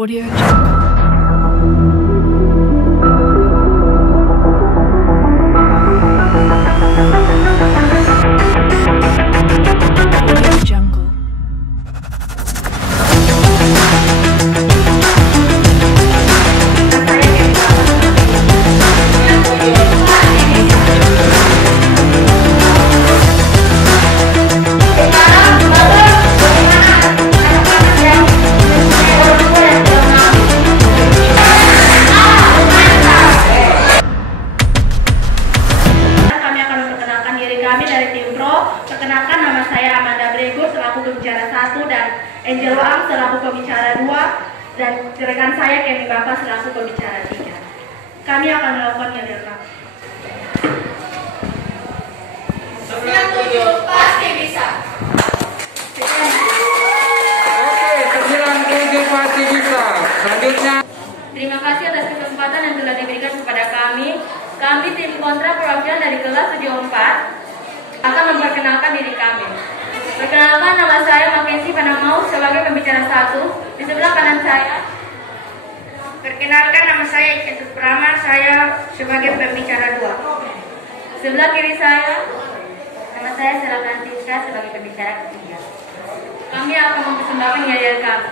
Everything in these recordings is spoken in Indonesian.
Audio Jungle. Audio Jungle. Perkenalkan, nama saya Amanda Brego selaku pembicara 1 dan Angel Wang selaku pembicara 2 dan rekan saya Kemi Bapak selaku pembicara 3. Kami akan melakukan yang direkam. 97 pasti bisa. Oke, 97 pasti bisa. Selanjutnya. Terima kasih atas kesempatan yang telah diberikan kepada kami. Kami tim kontra perwakilan dari kelas 74 akan memperkenalkan diri kami. Perkenalkan, nama saya Mackenzie Panamau sebagai pembicara 1. Di sebelah kanan saya. Perkenalkan, nama saya Ica Prama, saya sebagai pembicara 2. Sebelah kiri saya. Nama saya Selakan Tiska sebagai pembicara ketiga. Kami akan mempersembahkan nyanyian kami.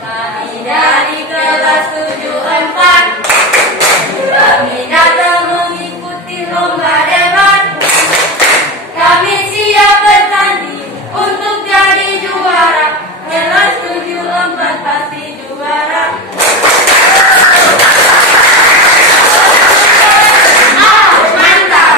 Kami dari kelas 74, kami datang mengikuti lomba debat. Kami siap bertanding untuk jadi juara. Kelas 74 pasti juara. Mantap!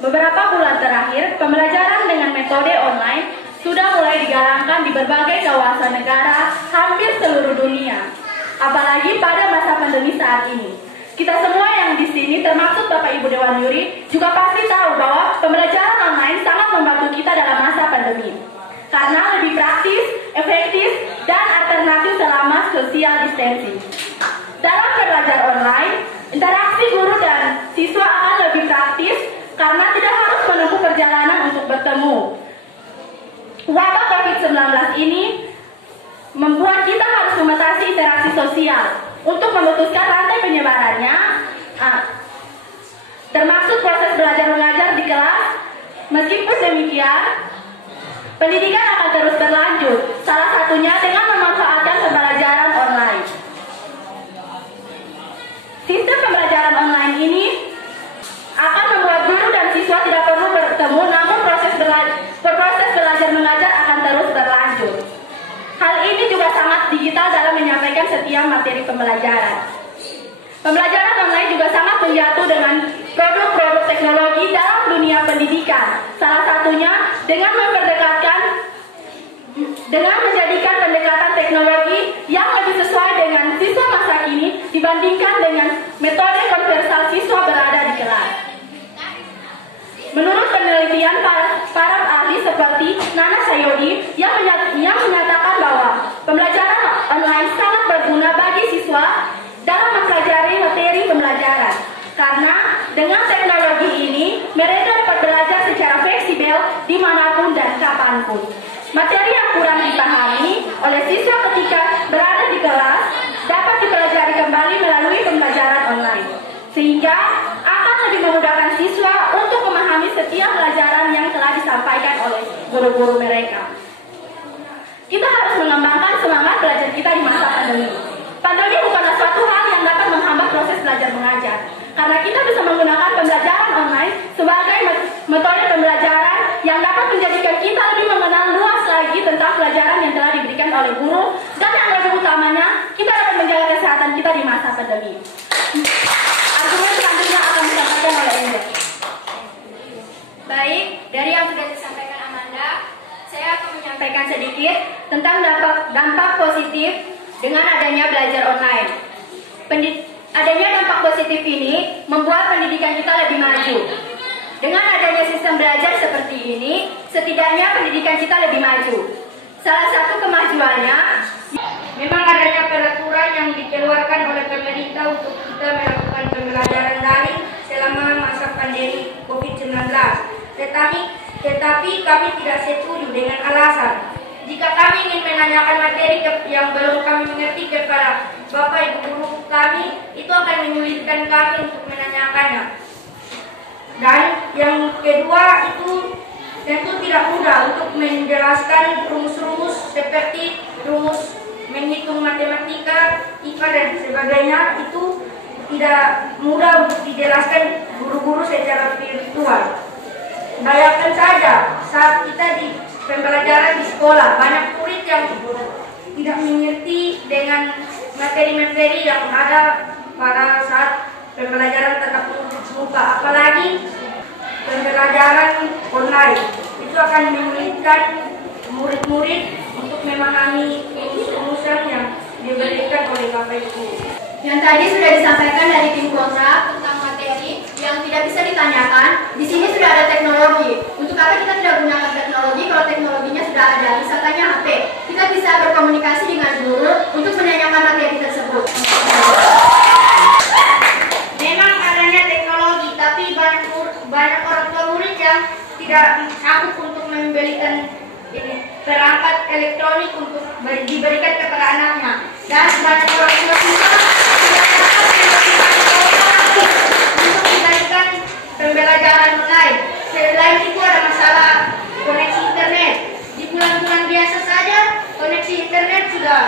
Beberapa bulan terakhir, pembelajaran dengan metode online sudah mulai digalakkan di berbagai kawasan negara hampir seluruh dunia. Apalagi pada masa pandemi saat ini. Kita semua yang di sini, termasuk Bapak Ibu Dewan Juri, juga pasti tahu bahwa pembelajaran online sangat membantu kita dalam masa pandemi. Karena lebih praktis, efektif, dan alternatif selama social distancing. Dalam belajar online, interaksi guru dan siswa akan lebih praktis karena tidak harus menempuh perjalanan untuk bertemu. Wabah COVID-19 ini membuat kita harus membatasi interaksi sosial untuk memutuskan rantai penyebarannya, termasuk proses belajar mengajar di kelas. Meskipun demikian, pendidikan akan terus berlanjut, salah satunya dengan memanfaatkan pembelajaran online. Sistem pembelajaran online ini akan membuat guru dan siswa tidak perlu bertemu, namun proses belajar mengajar akan terus berlanjut. Hal ini juga sangat digital dalam menyampaikan setiap materi pembelajaran. Pembelajaran online juga sangat menyatu dengan produk-produk teknologi dalam dunia pendidikan. Salah satunya dengan menjadikan pendekatan teknologi yang lebih sesuai dengan siswa masa kini dibandingkan dengan metode konversasi siswa berada di kelas. Menurut penelitian para ahli seperti Nana Sayodi yang menyatakan bahwa pembelajaran online sangat berguna bagi siswa dalam mempelajari materi pembelajaran. Karena dengan teknologi ini, mereka dapat belajar secara fleksibel dimanapun dan kapanpun. Materi yang kurang dipahami oleh siswa ketika berada di kelas dapat dipelajari kembali melalui pembelajaran online. Sehingga akan lebih memudahkan siswa untuk memahami setiap pelajaran yang telah disampaikan oleh guru-guru mereka. Kita harus mengembangkan semangat belajar kita di masa pandemi. Pandemi bukanlah suatu hal yang dapat menghambat proses belajar mengajar. Karena kita bisa menggunakan pembelajaran online sebagai metode pembelajaran yang dapat menjadikan kita lebih mengenal luas lagi tentang pelajaran yang telah diberikan oleh guru. Dan yang lebih utamanya, kita dapat menjaga kesehatan kita di masa pandemi. Argumen selanjutnya akan disampaikan oleh Angel. Baik, dari yang sudah disampaikan Amanda, saya akan menyampaikan sedikit Tentang dampak positif dengan adanya belajar online. Adanya dampak positif ini membuat pendidikan kita lebih maju. Dengan adanya sistem belajar seperti ini, setidaknya pendidikan kita lebih maju. Salah satu kemajuannya, memang adanya peraturan yang dikeluarkan oleh pemerintah untuk kita melakukan pembelajaran daring selama masa pandemi COVID-19. Tetapi kami tidak setuju dengan alasan Jika kami ingin menanyakan materi yang belum kami mengerti kepada Bapak Ibu guru kami, itu akan menyulitkan kami untuk menanyakannya. Dan yang kedua itu tentu tidak mudah untuk menjelaskan rumus-rumus seperti rumus menghitung matematika, IPA dan sebagainya. Itu tidak mudah untuk dijelaskan guru-guru secara virtual. Bayangkan saja saat kita di pembelajaran di sekolah, banyak murid yang tidak mengerti dengan materi-materi yang ada pada saat pembelajaran tatap muka, apalagi pembelajaran online. Itu akan menyulitkan murid-murid untuk memahami rumus-rumusan yang diberikan oleh Bapak Ibu. Yang tadi sudah disampaikan dari tim kontra tentang materi yang tidak bisa ditanyakan. Di sini sudah ada teknologi. Untuk apa kita tidak gunakan teknologi kalau teknologinya sudah ada? Misalnya HP. Kita bisa berkomunikasi dengan guru untuk menanyakan materi tersebut. Memang adanya teknologi, tapi banyak orang tua murid yang tidak sanggup untuk membelikan perangkat elektronik untuk diberikan kepada anaknya. Dan banyak orang tua juga untuk diberikan pembelajaran online. Selain itu ada masalah koneksi internet. Di bulan-bulan biasa saja koneksi internet sudah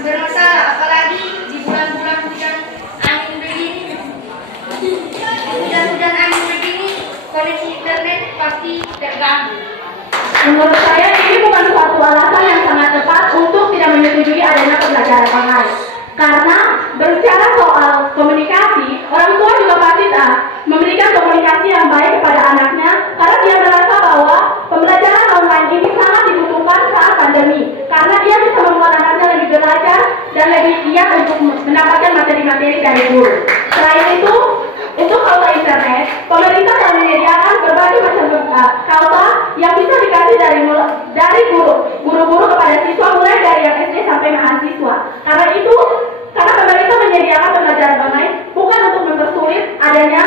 bermasalah, apalagi di bulan-bulan hujan angin begini. Hujan angin begini, koneksi internet pasti terganggu. Menurut saya ini bukan suatu alasan yang sangat tepat untuk tidak menyetujui adanya pembelajaran online. Karena berbicara soal komunikasi, orang tua juga pasti memberikan komunikasi yang baik kepada anaknya karena dia merasa bahwa pembelajaran online ini sangat dibutuhkan saat pandemi. Karena dia bisa membuat anaknya lebih belajar dan lebih giat untuk mendapatkan materi-materi dari guru. Selain itu, untuk kuota internet, pemerintah telah menyediakan berbagai macam kuota yang bisa dikasih dari guru-guru kepada siswa mulai dari yang SD sampai mahasiswa. Karena pemerintah menyediakan pembelajaran online bukan untuk mempersulit adanya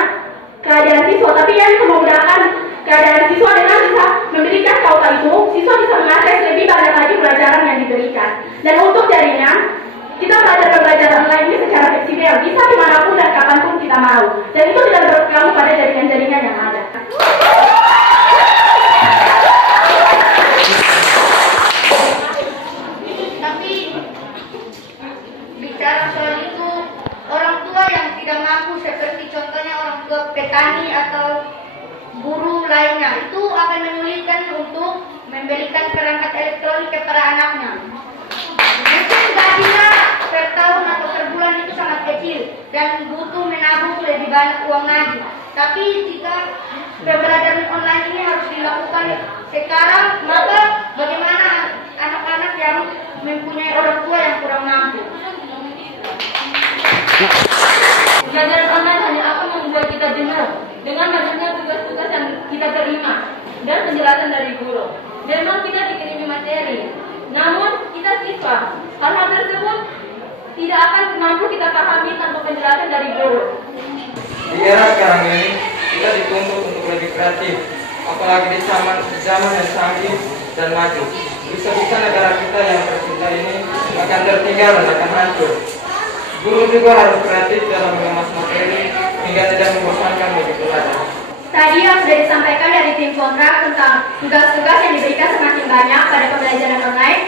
keadaan siswa, tapi ia bisa memudahkan keadaan siswa dengan bisa memberikan kuota itu, siswa bisa mengakses lebih banyak lagi pelajaran yang diberikan. Dan untuk jaringan, kita belajar pembelajaran online ini secara fleksibel, bisa dimanapun dan kapanpun kita mau. Dan itu tidak bergantung pada jaringan-jaringan yang ada. Tapi bicara soal itu, orang tua yang tidak mampu seperti contohnya orang tua petani atau guru lainnya itu akan menyulitkan untuk membelikan perangkat elektronik kepada anaknya. Mungkin gajinya per tahun atau per bulan itu sangat kecil dan butuh menabung lebih banyak uang lagi. Tapi jika pembelajaran online ini harus dilakukan sekarang, maka bagaimana anak-anak yang mempunyai orang tua yang kurang mampu? Pembelajaran online hanya akan membuat kita jenuh dengan banyaknya tugas-tugas yang kita terima dan penjelasan dari guru. Memang kita dikirimi materi, namun kita siswa. Hal-hal tersebut tidak akan mampu kita pahami tanpa penjelasan dari guru. Di era sekarang ini, kita dituntut untuk lebih kreatif, apalagi di zaman yang canggih dan maju. Bisa-bisa negara kita yang tercinta ini akan tertinggal dan akan hancur. Guru juga harus kreatif dalam mengemas materi hingga tidak membosankan bagi pelajar. Tadi yang sudah disampaikan dari tim kontrak tentang tugas-tugas yang diberikan semakin banyak pada pembelajaran online.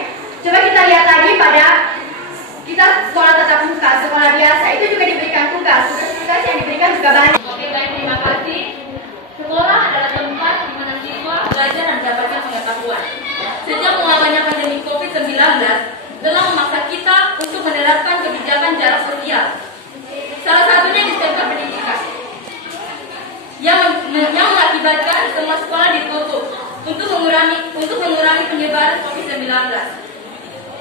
Coba kita lihat lagi pada kita sekolah tatap muka, sekolah biasa itu juga diberikan tugas yang diberikan juga banyak. Oke, baik, terima kasih. Sekolah adalah tempat di mana siswa belajar dan mendapatkan pengetahuan. Sejak mulainya pandemi COVID-19, telah memaksa kita untuk menerapkan kebijakan jarak sosial. Salah satunya di sektor pendidikan, yang mengakibatkan semua sekolah ditutup untuk mengurangi penyebaran COVID-19.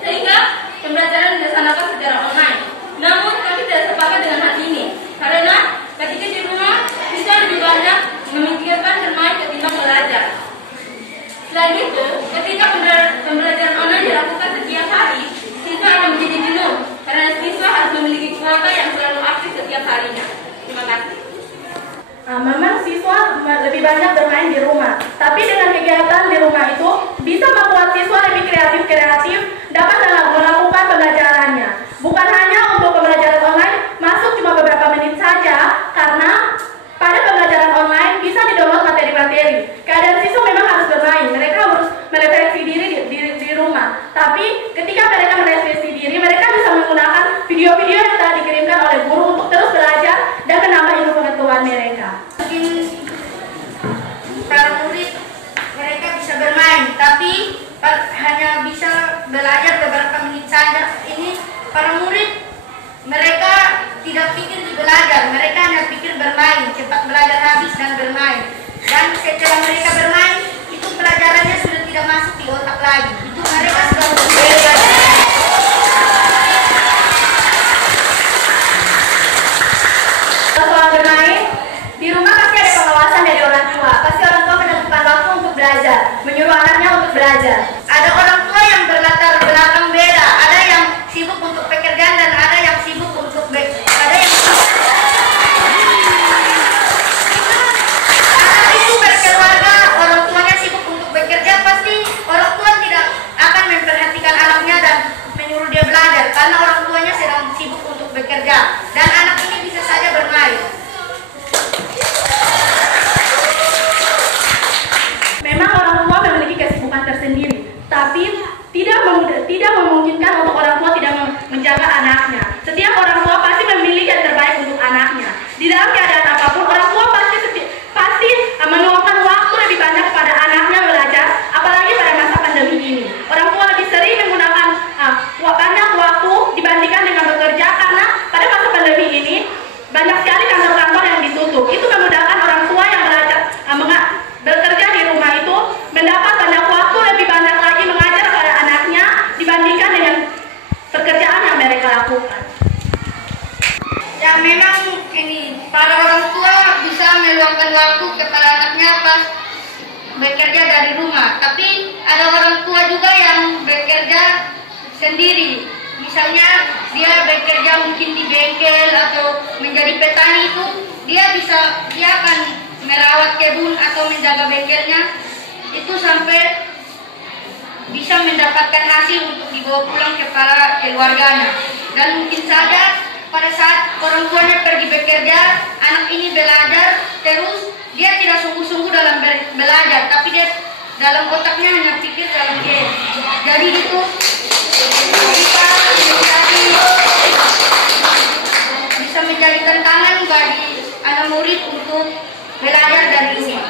Sehingga pembelajaran dilaksanakan secara online. Namun kami tidak sepakat dengan hal ini, karena ketika di rumah siswa lebih banyak memikirkan bermain ketimbang belajar. Selain itu, ketika pembelajaran online dilakukan setiap hari, siswa akan menjadi jenuh karena siswa harus memiliki kuota yang selalu aktif setiap harinya. Terima kasih. Memang siswa lebih banyak bermain di rumah, tapi dengan kegiatan di rumah itu bisa membuat siswa lebih kreatif dapat melakukan pembelajarannya. Bukan hanya untuk pembelajaran online, masuk cuma beberapa menit saja, karena pada pembelajaran online bisa di-download materi-materi. Keadaan siswa memang harus bermain, mereka harus merefleksi diri di rumah. Tapi ketika mereka merefleksi diri, mereka bisa menggunakan video-video yang telah dikirimkan oleh guru untuk terus belajar dan menambah ilmu pengetahuan mereka. Mungkin para murid mereka bisa bermain, tapi hanya bisa belajar beberapa menit saja. Ini para murid mereka tidak pikir di belajar, mereka hanya pikir bermain, cepat belajar habis dan bermain. Dan setelah mereka bermain, itu pelajarannya sudah tidak masuk di otak lagi. Itu mereka sudah belajar. Soal bermain, di rumah pasti ada pengawasan dari orang tua. Pasti orang tua menentukan waktu untuk belajar, menyuruh anaknya untuk belajar. Ada orang tua yang berlatar belakang beda, ada yang sibuk untuk pekerjaan dan ada yang sibuk untuk anak itu berkeluarga, orang tuanya sibuk untuk bekerja, pasti orang tua tidak akan memperhatikan anaknya dan menyuruh dia belajar karena orang tuanya sedang sibuk untuk bekerja dan anak ini bisa saja bermain. Memang orang tua memiliki kesibukan tersendiri, tapi tidak memungkinkan untuk orang tua tidak menjaga anaknya. Setiap orang tua pasti memilih yang terbaik untuk anaknya. Di dalam keadaan apapun, orang tua pasti meluangkan waktu lebih banyak kepada anaknya belajar, apalagi pada masa pandemi ini. Orang tua lebih sering menggunakan banyak waktu dibandingkan dengan bekerja, karena pada masa pandemi ini banyak sekali kantor-kantor yang ditutup. Itu memudahkan orang tua yang belajar bekerja di rumah itu mendapat banyak waktu lebih banyak lagi mengajar kepada anaknya dibandingkan dengan pekerjaan yang mereka lakukan. Ya memang ini para orang tua bisa meluangkan waktu kepada anaknya pas bekerja dari rumah, tapi ada orang tua juga yang bekerja sendiri. Misalnya dia bekerja mungkin di bengkel atau menjadi petani, itu dia akan merawat kebun atau menjaga bengkelnya, itu sampai bisa mendapatkan hasil untuk dibawa pulang kepada keluarganya. Dan mungkin saja pada saat orang tuanya pergi bekerja, anak ini belajar terus, dia tidak sungguh-sungguh dalam belajar, tapi dia dalam otaknya hanya pikir dalam game. Jadi itu bisa menjadi tantangan bagi anak murid untuk belajar dari rumah.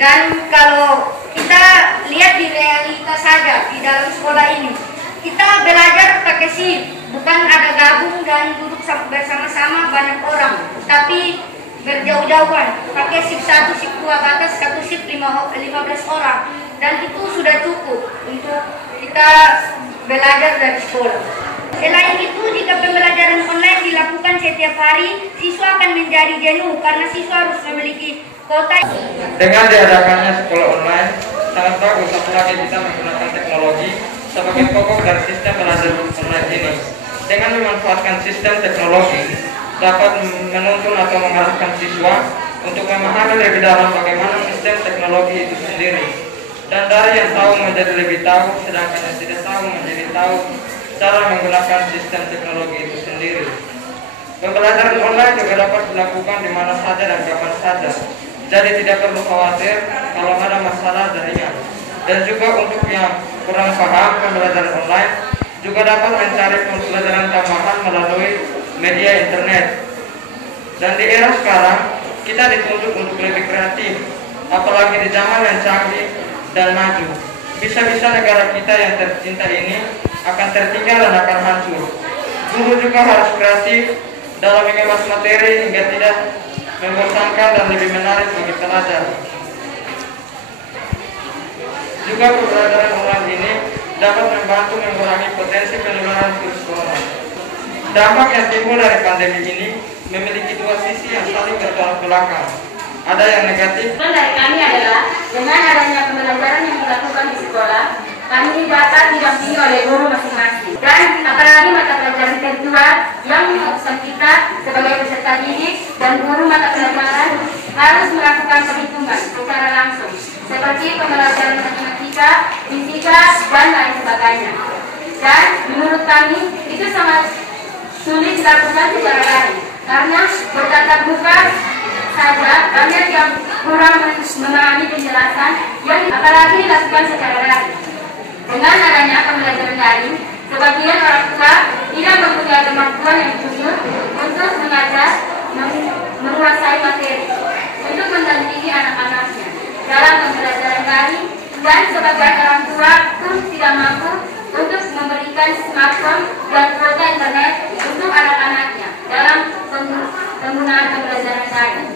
Dan kalau kita lihat di realitas saja di dalam sekolah ini, kita belajar pakai shift, bukan ada gabung dan duduk bersama-sama banyak orang, tapi berjauh-jauhan, pakai shift 1, shift 2, batas satu shift 15 orang, dan itu sudah cukup untuk kita belajar dari sekolah. Selain itu, jika pembelajaran online dilakukan setiap hari, siswa akan menjadi jenuh karena siswa harus memiliki kuota. Dengan diadakannya sekolah online, sangat bagus apalagi kita menggunakan teknologi sebagai pokok dari sistem belajar online ini. Dengan memanfaatkan sistem teknologi, dapat menuntun atau mengarahkan siswa untuk memahami lebih dalam bagaimana sistem teknologi itu sendiri. Dan dari yang tahu menjadi lebih tahu, sedangkan yang tidak tahu menjadi tahu cara menggunakan sistem teknologi itu sendiri. Pembelajaran online juga dapat dilakukan di mana saja dan kapan saja. Jadi tidak perlu khawatir kalau ada masalah jaringan. Dan juga untuk yang kurang paham pembelajaran online, juga dapat mencari pembelajaran tambahan melalui media internet. Dan di era sekarang, kita dituntut untuk lebih kreatif, apalagi di zaman yang canggih dan maju. Bisa-bisa negara kita yang tercinta ini akan tertinggal dan akan hancur. Guru juga harus kreatif dalam mengemas materi hingga tidak membosankan dan lebih menarik bagi pelajar. Juga pembelajaran online ini dapat membantu mengurangi potensi penularan virus corona. Dampak yang timbul dari pandemi ini memiliki dua sisi yang saling bertolak belakang. Ada yang negatif. Tujuan dari kami adalah dengan adanya pembelajaran yang dilakukan di sekolah, kami dapat didampingi oleh guru masing-masing. Dan apalagi mata pelajaran kedua yang mengharuskan kita sebagai peserta didik dan guru mata pelajaran harus melakukan perhitungan secara langsung. seperti pembelajaran matematika, fisika, dan lain sebagainya. Dan menurut kami itu sangat sulit dilakukan secara daring karena bertatap muka saja banyak yang kurang memahami penjelasan yang apalagi dilakukan secara daring. Dengan adanya pembelajaran daring, sebagian orang tua tidak mempunyai kemampuan yang cukup untuk mengajar, menguasai materi, untuk mendampingi anak-anaknya dalam pembelajaran daring, dan sebagian orang tua pun tidak mampu untuk memberikan smartphone dan kuota internet untuk anak-anaknya dalam penggunaan pembelajaran daring.